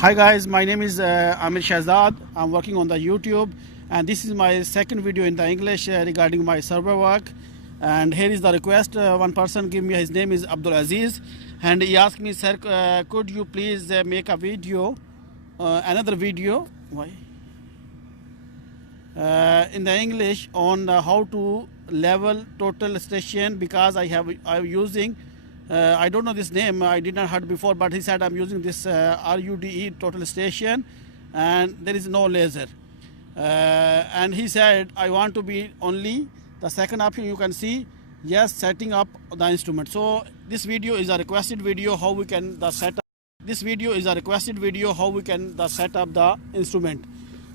Hi guys, my name is Amir Shahzad. I'm working on the YouTube and this is my second video in the English regarding my server work. And here is the request. One person gave me, his name is Abdul Aziz, and he asked me, sir, could you please make a video, another video, why? In the English on how to level total station, because I'm using I don't know this name, I did not heard before, but he said I'm using this RUDE total station and there is no laser, and he said I want to be only the second option. You can see, yes, setting up the instrument. So this video is a requested video how we can set up the instrument.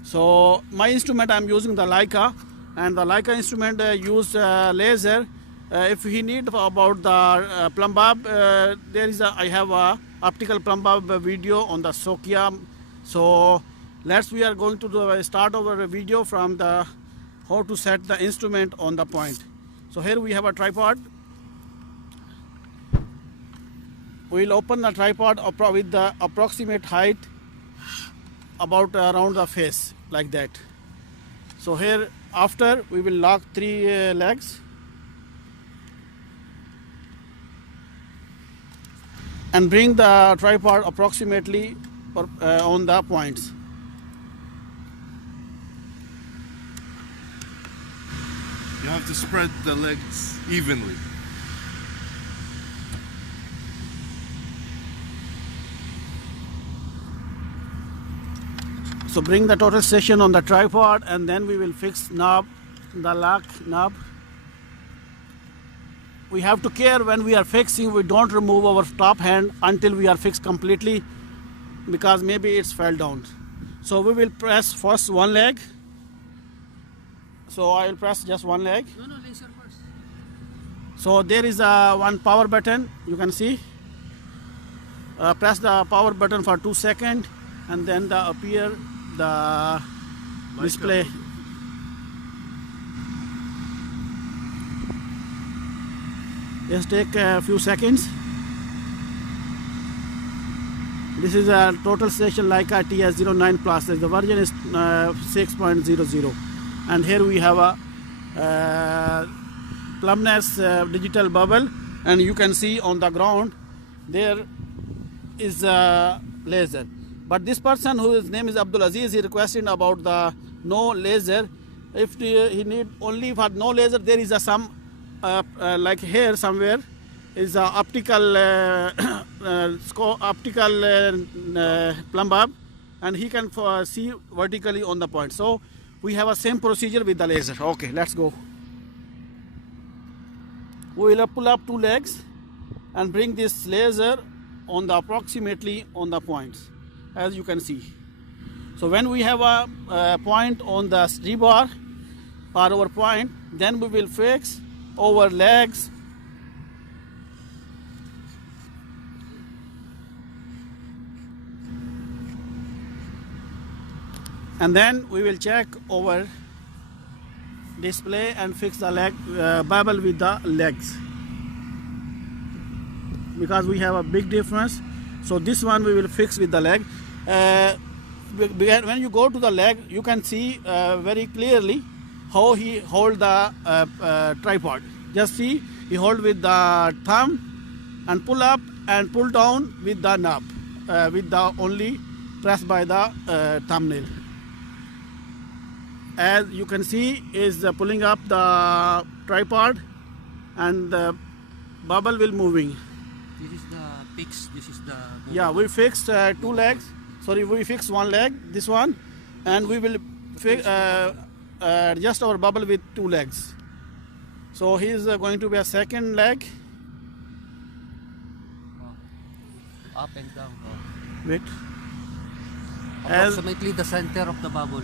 So my instrument, I'm using the Leica, and the Leica instrument use laser. If he need about the plumb bob, I have a optical plumb bob video on the Sokia. So we are going to start our video from the how to set the instrument on the point. So here we have a tripod. We'll open the tripod with the approximate height about around the face, like that. So here after we will lock three legs and bring the tripod approximately on the points. You have to spread the legs evenly. So bring the total station on the tripod, and then we will fix knob, the lock knob. We have to care when we are fixing, we don't remove our top hand until we are fixed completely, because maybe it's fell down. So we will press first one leg. So I will press just one leg. No, laser first. So there is a one power button, you can see. Press the power button for 2 seconds and then appear the display. Just take a few seconds. This is a total station Leica TS09 Plus. The version is 6.00, and here we have a plumbness digital bubble, and you can see on the ground there is a laser. But this person, whose name is Abdul Aziz, he requested about the no laser. If he need only for no laser, there is a some like here somewhere is a optical plumb bob, and he can see vertically on the point. So we have a same procedure with the laser. Okay, let's go. We will pull up two legs and bring this laser on the approximately on the points, as you can see. So when we have a point on the rebar for our point, then we will fix our legs and then we will check our display and fix the leg bubble with the legs, because we have a big difference. So this one we will fix with the leg. When you go to the leg, you can see very clearly how he hold the tripod. Just see, he hold with the thumb and pull up and pull down with the knob, with the only press by the thumbnail. As you can see, is pulling up the tripod and the bubble will moving. This is the fix. This is the. Yeah, we fixed two legs. Sorry, we fixed one leg, this one, and we will adjust our bubble with two legs. So he is going to be a second leg. Up and down. Wait. Approximately the center of the bubble.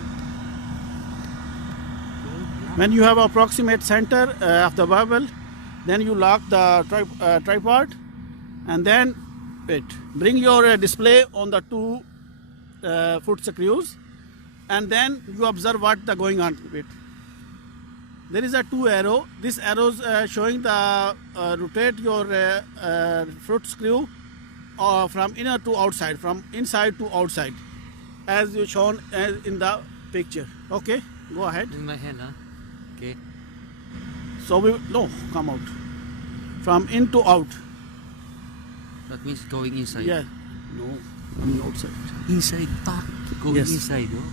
When you have approximate center of the bubble, then you lock the tripod, and then bring your display on the two foot screws, and then you observe what the going on. There is a two arrow. This arrows showing the rotate your foot screw from inner to outside, from inside to outside, as you shown in the picture. Okay, go ahead. In my hand, huh? Okay. So we no come out from in to out. That means going inside. Yeah, no, coming outside. Inside, tak. Going Yes. inside, oh.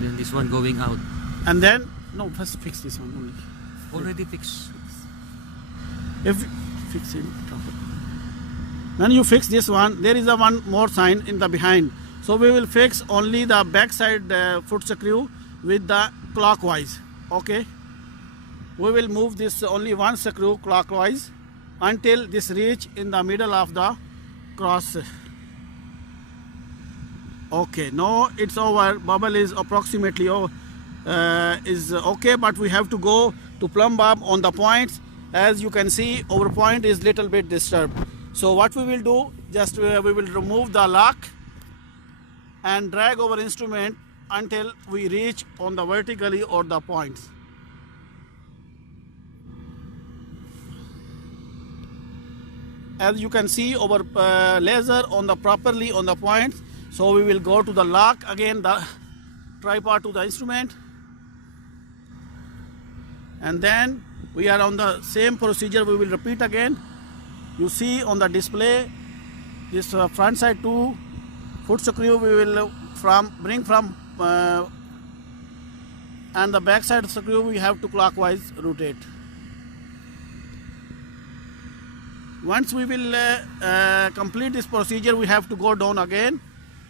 Then this one going out. And then no, first fix this one only. Already fixed. If fix it properly. When you fix this one, there is a one more sign in the behind. So we will fix only the back side foot screw with the clockwise. Okay. We will move this only one screw clockwise until this reach in the middle of the cross. Okay. No, it's over. Bubble is approximately is okay, but we have to go to plumb bob on the points. As you can see, our point is little bit disturbed. So what we will do, just we will remove the lock and drag our instrument until we reach on the vertically or the points. As you can see, our laser on the properly on the points. So we will go to the lock again, the tripod to the instrument, and then we are on the same procedure. We will repeat again. You see on the display this front side two foot screw we will bring from and the back side screw we have to clockwise rotate. Once we will complete this procedure, we have to go down again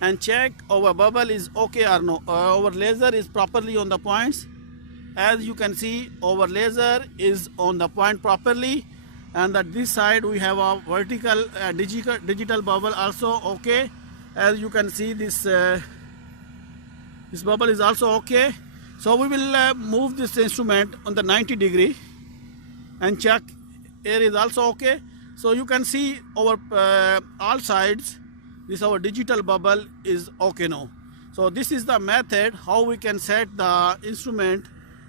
and check our bubble is okay or no. Our laser is properly on the points. As you can see, our laser is on the point properly, and at this side we have a vertical digital bubble also okay. As you can see, this bubble is also okay. So we will move this instrument on the 90 degree and check air is also okay. So you can see our all sides, this our digital bubble is okay now. So this is the method how we can set the instrument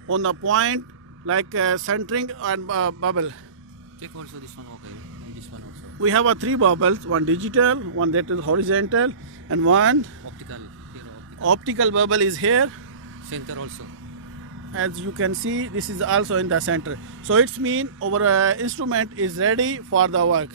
on the point, like centering and bubble. Check also this one, okay. And this one also. We have three bubbles, one digital, one that is horizontal, and one Optical. Here, optical. optical bubble is here. Center also. As you can see, this is also in the center. So it's mean our instrument is ready for the work.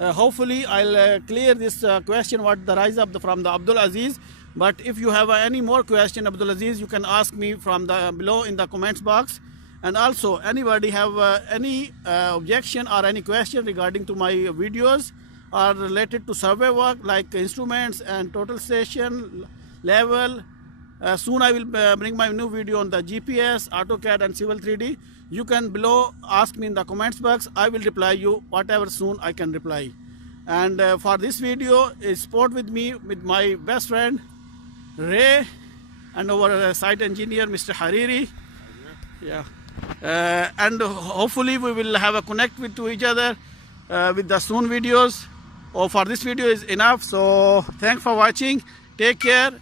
Hopefully I'll clear this question what the rise up from the Abdul Aziz. But if you have any more question, Abdul Aziz, you can ask me from the below in the comments box. And also anybody have any objection or any question regarding to my videos or related to survey work like instruments and total station level. Soon I will bring my new video on the GPS, AutoCAD and Civil 3D. You can below ask me in the comments box. I will reply you whatever soon I can reply. And for this video, support with me with my best friend Ray and our site engineer Mr. Hariri. Yeah. And hopefully we will have a connect with to each other with the soon videos. Or for this video is enough. So thanks for watching. Take care